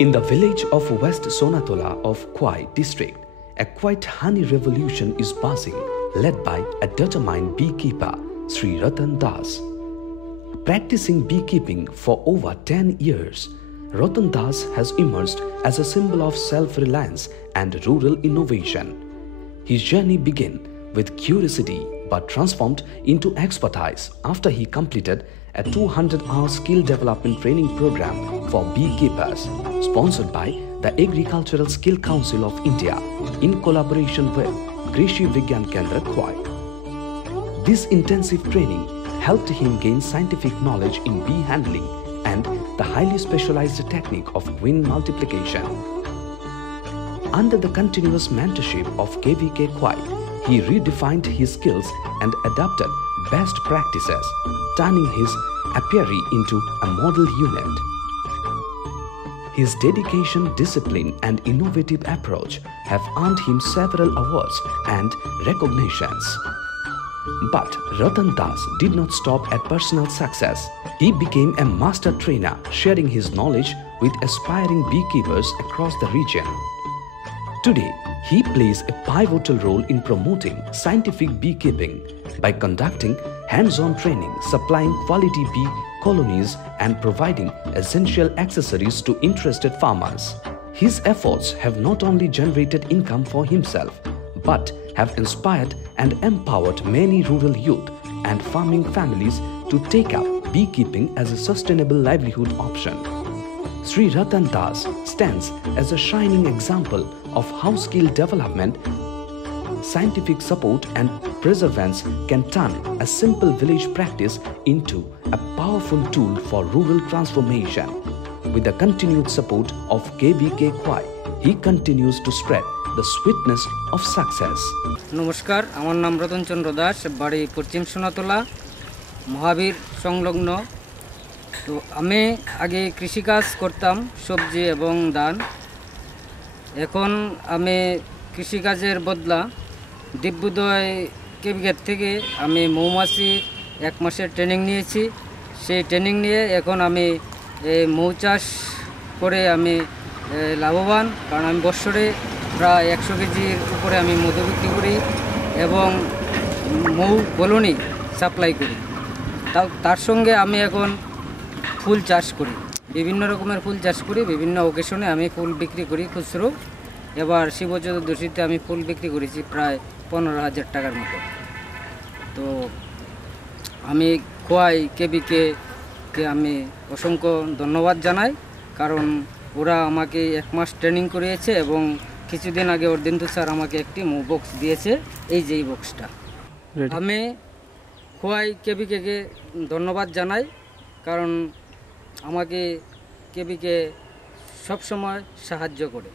In the village of West Sonatola of Khwai district, a quiet honey revolution is buzzing, led by a determined beekeeper, Sri Ratan Das. Practicing beekeeping for over 10 years, Ratan Das has emerged as a symbol of self-reliance and rural innovation. His journey began with curiosity but transformed into expertise after he completed a 200-hour skill development training program for beekeepers sponsored by the Agricultural Skill Council of India in collaboration with Krishi Vigyan Kendra Khwai. This intensive training helped him gain scientific knowledge in bee handling and the highly specialized technique of queen multiplication. Under the continuous mentorship of KVK Khwai, he redefined his skills and adapted best practices, turning his apiary into a model unit. His dedication, discipline and innovative approach have earned him several awards and recognitions. But Ratan Das did not stop at personal success. He became a master trainer, sharing his knowledge with aspiring beekeepers across the region. Today, he plays a pivotal role in promoting scientific beekeeping by conducting hands-on training, supplying quality bee colonies and providing essential accessories to interested farmers. His efforts have not only generated income for himself, but have inspired and empowered many rural youth and farming families to take up beekeeping as a sustainable livelihood option. Sri Ratan Das stands as a shining example of how skill development, scientific support and perseverance can turn a simple village practice into a powerful tool for rural transformation. With the continued support of KVK Khwai, he continues to spread the sweetness of success. নমস্কার, আমার নাম রতন চন্দ্র দাস, বাড়ি পশ্চিম সোনাতলা, মহাবীর সংলগ্ন। তো আমি আগে কৃষিকাজ করতাম, সবজি এবং ধান। এখন আমি কৃষিকাজের বদলা দিব্যোদয় কেভিকের থেকে আমি মৌমাছি 1 মাসের ট্রেনিং নিয়েছি। সেই ট্রেনিং নিয়ে এখন আমি মৌ চাষ করে আমি লাভবান, কারণ আমি বছরে প্রায় 100 কেজির উপরে আমি মধু বিক্রি করি এবং মৌ কলোনি সাপ্লাই করি। তার সঙ্গে আমি এখন ফুল চাষ করি, বিভিন্ন রকমের ফুল চাষ করি। বিভিন্ন ওকেশনে আমি ফুল বিক্রি করি খুচরো। এবার শিব চতুর্দশীতে আমি ফুল বিক্রি করেছি প্রায় 15,000 টাকার মতো। তো আমি খোয়াই কেভিকে আমি অসংখ্য ধন্যবাদ জানাই, কারণ ওরা আমাকে 1 মাস ট্রেনিং করিয়েছে এবং কিছুদিন আগে অর্দিন্দু স্যার আমাকে একটি মৌ বক্স দিয়েছে, এই যে এই বক্সটা। আমি খোয়াই কেভিকে ধন্যবাদ জানাই, কারণ আমাকে কেভিকে সবসময় সাহায্য করে।